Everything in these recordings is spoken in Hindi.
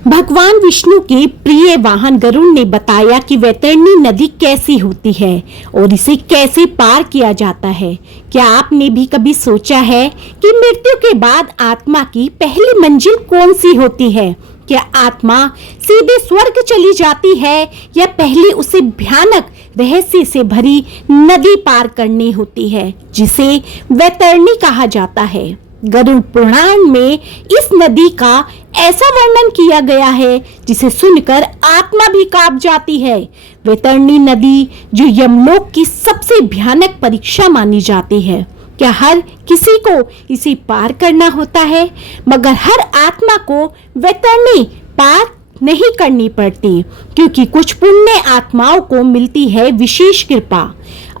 भगवान विष्णु के प्रिय वाहन गरुड़ ने बताया कि वैतरणी नदी कैसी होती है और इसे कैसे पार किया जाता है। क्या आपने भी कभी सोचा है कि मृत्यु के बाद आत्मा की पहली मंजिल कौन सी होती है? क्या आत्मा सीधे स्वर्ग चली जाती है या पहले उसे भयानक रहस्य से भरी नदी पार करनी होती है जिसे वैतरणी कहा जाता है? गरुड़ पुराण में इस नदी का ऐसा वर्णन किया गया है जिसे सुनकर आत्मा भी कांप जाती है। वैतरणी नदी जो यमलोक की सबसे भयानक परीक्षा मानी जाती है। क्या हर किसी को इसे पार करना होता है? मगर हर आत्मा को वैतरणी पार नहीं करनी पड़ती, क्योंकि कुछ पुण्य आत्माओं को मिलती है विशेष कृपा।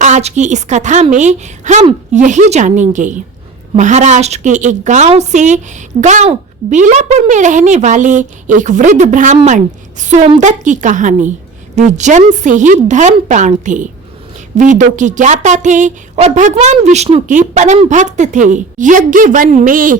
आज की इस कथा में हम यही जानेंगे। महाराष्ट्र के एक गांव बेलापुर में रहने वाले एक वृद्ध ब्राह्मण सोमदत्त की कहानी। वे जन्म से ही धर्म प्राण थे, वेदों के ज्ञाता थे और भगवान विष्णु के परम भक्त थे। यज्ञ वन में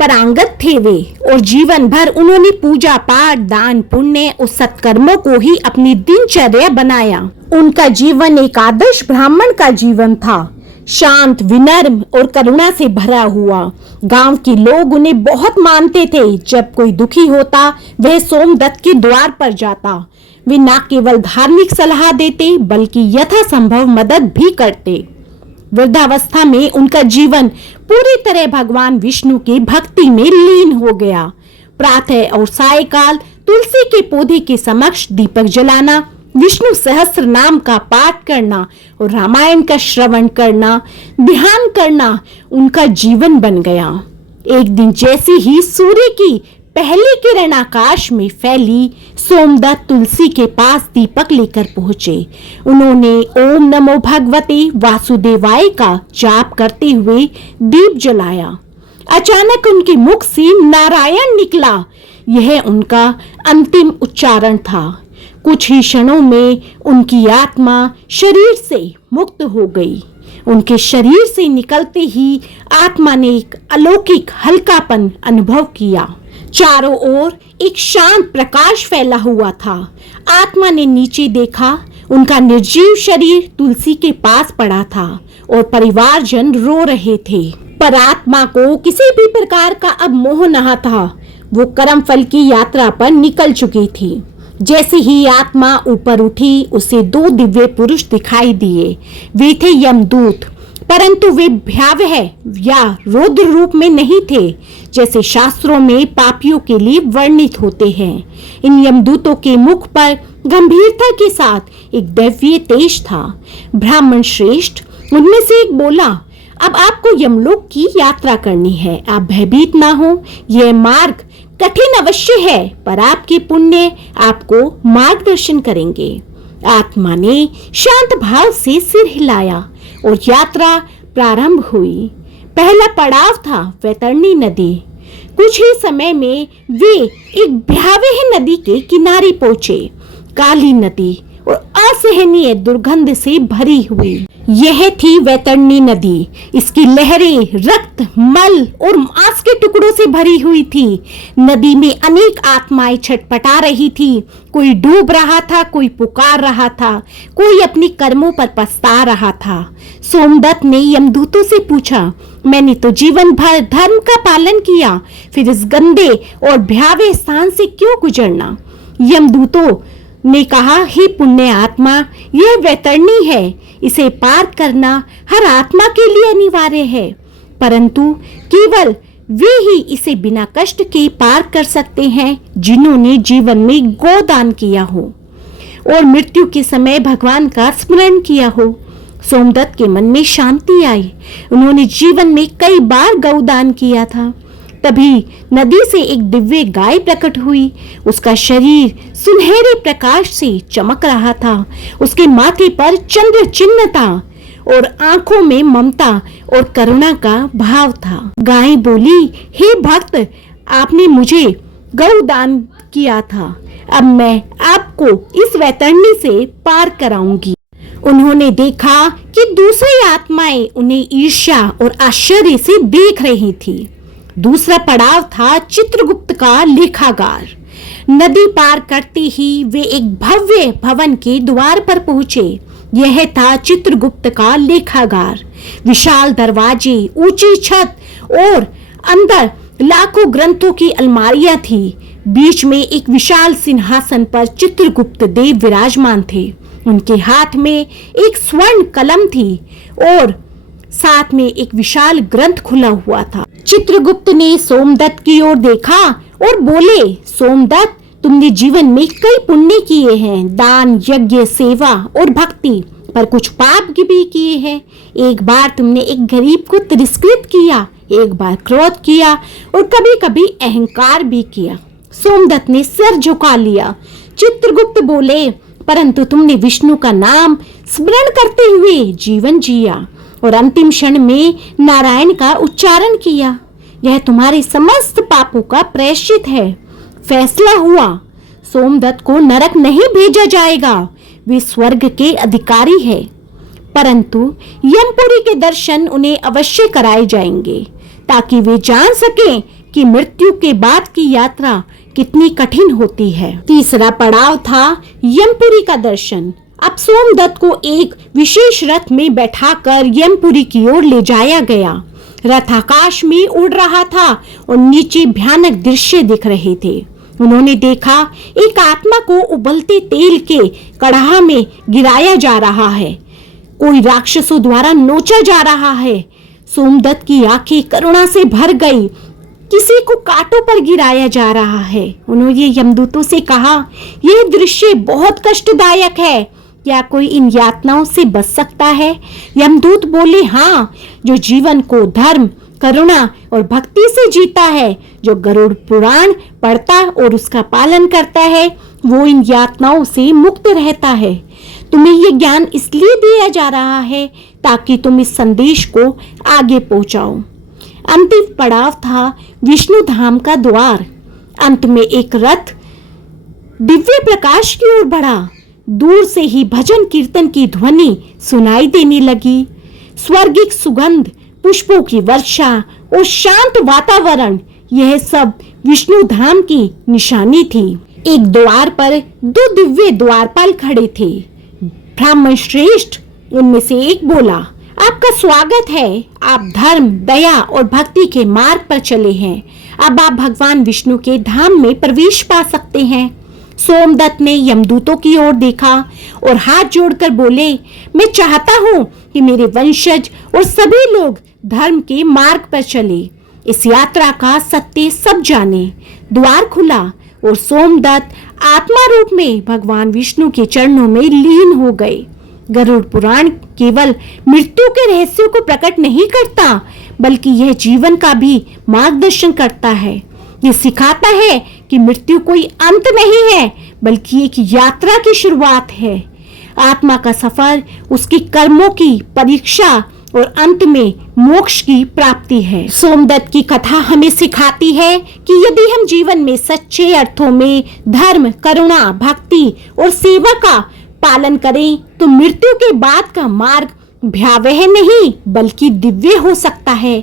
पारंगत थे वे और जीवन भर उन्होंने पूजा पाठ, दान पुण्य और सत्कर्मों को ही अपनी दिनचर्या बनाया। उनका जीवन एक आदर्श ब्राह्मण का जीवन था, शांत, विनम्र और करुणा से भरा हुआ। गांव के लोग उन्हें बहुत मानते थे। जब कोई दुखी होता वह सोमदत्त के द्वार पर जाता। वे न केवल धार्मिक सलाह देते बल्कि यथासंभव मदद भी करते। वृद्धावस्था में उनका जीवन पूरी तरह भगवान विष्णु की भक्ति में लीन हो गया। प्रातः और सायकाल तुलसी के पौधे के समक्ष दीपक जलाना, विष्णु सहस्त्र नाम का पाठ करना और रामायण का श्रवण करना, ध्यान करना उनका जीवन बन गया। एक दिन जैसे ही सूर्य की पहली किरण आकाश में फैली, सोमदत्त तुलसी के पास दीपक लेकर पहुंचे। उन्होंने ओम नमो भगवते वासुदेवाय का जाप करते हुए दीप जलाया। अचानक उनके मुख से नारायण निकला। यह उनका अंतिम उच्चारण था। कुछ ही क्षणों में उनकी आत्मा शरीर से मुक्त हो गई। उनके शरीर से निकलते ही आत्मा ने एक अलौकिक हल्कापन अनुभव किया। चारों ओर एक शांत प्रकाश फैला हुआ था। आत्मा ने नीचे देखा, उनका निर्जीव शरीर तुलसी के पास पड़ा था और परिवारजन रो रहे थे। पर आत्मा को किसी भी प्रकार का अब मोह न था। वो कर्मफल की यात्रा पर निकल चुकी थी। जैसे ही आत्मा ऊपर उठी, उसे दो दिव्य पुरुष दिखाई दिए। वे थे यमदूत, परंतु वे भयावह या रौद्र रूप में नहीं थे, जैसे शास्त्रों में पापियों के लिए वर्णित होते हैं। इन यमदूतों के मुख पर गंभीरता के साथ एक दिव्य तेज था। ब्राह्मण श्रेष्ठ, उनमें से एक बोला, अब आपको यमलोक की यात्रा करनी है। आप भयभीत ना हो। यह मार्ग कठिन अवश्य है, पर आपके पुण्य आपको मार्गदर्शन करेंगे। आत्मा ने शांत भाव से सिर हिलाया और यात्रा प्रारंभ हुई। पहला पड़ाव था वैतरणी नदी। कुछ ही समय में वे एक भयावह नदी के किनारे पहुंचे। काली नदी और असहनीय दुर्गंध से भरी हुई यह थी वैतरणी नदी। इसकी लहरें रक्त, मल और मांस के टुकड़ों से भरी हुई थी। नदी में अनेक आत्माएं छटपटा रही थी। कोई डूब रहा था, कोई पुकार रहा था, कोई अपने कर्मों पर पछता रहा था। सोमदत्त ने यमदूतों से पूछा, मैंने तो जीवन भर धर्म का पालन किया, फिर इस गंदे और भयावह स्थान से क्यों गुजरना? यमदूतों ने कहा, हे पुण्य आत्मा, यह वैतरणी है। इसे पार करना हर आत्मा के लिए अनिवार्य है, परंतु केवल वे ही इसे बिना कष्ट के पार कर सकते हैं जिन्होंने जीवन में गोदान किया हो और मृत्यु के समय भगवान का स्मरण किया हो। सोमदत्त के मन में शांति आई। उन्होंने जीवन में कई बार गौदान किया था। तभी नदी से एक दिव्य गाय प्रकट हुई। उसका शरीर सुनहरे प्रकाश से चमक रहा था। उसके माथे पर चंद्र चिन्ह था और आंखों में ममता और करुणा का भाव था। गाय बोली, हे भक्त, आपने मुझे गौदान किया था, अब मैं आपको इस वैतरणी से पार कराऊंगी। उन्होंने देखा कि दूसरी आत्माएं उन्हें ईर्ष्या और आश्चर्य से देख रही थी। दूसरा पड़ाव था चित्रगुप्त का लेखागार। नदी पार करते ही वे एक भव्य भवन के द्वार पर पहुंचे। यह था चित्रगुप्त का लेखागार। विशाल दरवाजे, ऊंची छत और अंदर लाखों ग्रंथों की अलमारियां थी। बीच में एक विशाल सिंहासन पर चित्रगुप्त देव विराजमान थे। उनके हाथ में एक स्वर्ण कलम थी और साथ में एक विशाल ग्रंथ खुला हुआ था। चित्रगुप्त ने सोमदत्त की ओर देखा और बोले, सोमदत्त, तुमने जीवन में कई पुण्य किए हैं, दान, यज्ञ, सेवा और भक्ति, पर कुछ पाप भी किए हैं। एक बार तुमने एक गरीब को तिरस्कृत किया, एक बार क्रोध किया और कभी कभी अहंकार भी किया। सोमदत्त ने सिर झुका लिया। चित्रगुप्त बोले, परंतु तुमने विष्णु का नाम स्मरण करते हुए जीवन जिया और अंतिम क्षण में नारायण का उच्चारण किया। यह तुम्हारे समस्त पापों का प्रायश्चित है। फैसला हुआ, सोमदत्त को नरक नहीं भेजा जाएगा, वे स्वर्ग के अधिकारी है, परंतु यमपुरी के दर्शन उन्हें अवश्य कराए जाएंगे ताकि वे जान सकें कि मृत्यु के बाद की यात्रा कितनी कठिन होती है। तीसरा पड़ाव था यमपुरी का दर्शन। अब सोमदत्त को एक विशेष रथ में बैठाकर यमपुरी की ओर ले जाया गया। रथ आकाश में उड़ रहा था और नीचे भयानक दृश्य दिख रहे थे। उन्होंने देखा एक आत्मा को उबलते तेल के कड़ाह में गिराया जा रहा है, कोई राक्षसों द्वारा नोचा जा रहा है। सोमदत्त की आंखें करुणा से भर गई। किसी को कांटों पर गिराया जा रहा है। उन्होंने यमदूतों से कहा, यह दृश्य बहुत कष्टदायक है, क्या कोई इन यातनाओं से बच सकता है? यमदूत बोले, हाँ, जो जीवन को धर्म, करुणा और भक्ति से जीता है, जो गरुड़ पुराण पढ़ता और उसका पालन करता है, वो इन यातनाओं से मुक्त रहता है। तुम्हें ये ज्ञान इसलिए दिया जा रहा है ताकि तुम इस संदेश को आगे पहुंचाओ। अंतिम पड़ाव था विष्णु धाम का द्वार। अंत में एक रथ दिव्य प्रकाश की ओर बढ़ा। दूर से ही भजन कीर्तन की ध्वनि सुनाई देने लगी। स्वर्गिक सुगंध, पुष्पों की वर्षा और शांत वातावरण, यह सब विष्णु धाम की निशानी थी। एक द्वार पर दो दिव्य द्वारपाल खड़े थे। ब्राह्मण श्रेष्ठ उनमें से एक बोला, आपका स्वागत है। आप धर्म, दया और भक्ति के मार्ग पर चले हैं। अब आप भगवान विष्णु के धाम में प्रवेश पा सकते हैं। सोमदत्त ने यमदूतों की ओर देखा और हाथ जोड़कर बोले, मैं चाहता हूँ कि मेरे वंशज और सभी लोग धर्म के मार्ग पर चले, इस यात्रा का सत्य सब जाने। द्वार खुला और सोमदत्त आत्मा रूप में भगवान विष्णु के चरणों में लीन हो गए। गरुड़ पुराण केवल मृत्यु के रहस्यों को प्रकट नहीं करता, बल्कि यह जीवन का भी मार्गदर्शन करता है। ये सिखाता है कि मृत्यु कोई अंत नहीं है, बल्कि एक यात्रा की शुरुआत है। आत्मा का सफर उसके कर्मों की परीक्षा और अंत में मोक्ष की प्राप्ति है। सोमदत्त की कथा हमें सिखाती है कि यदि हम जीवन में सच्चे अर्थों में धर्म, करुणा, भक्ति और सेवा का पालन करें तो मृत्यु के बाद का मार्ग भयावह नहीं बल्कि दिव्य हो सकता है।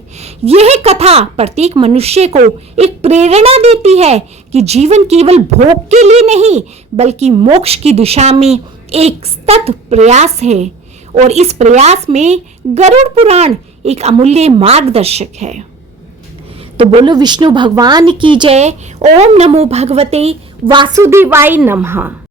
यह कथा प्रत्येक मनुष्य को एक प्रेरणा देती है कि जीवन केवल भोग के लिए नहीं बल्कि मोक्ष की दिशा में एक सतत प्रयास है, और इस प्रयास में गरुड़ पुराण एक अमूल्य मार्गदर्शक है। तो बोलो विष्णु भगवान की जय। ओम नमो भगवते वासुदेवाय नमः।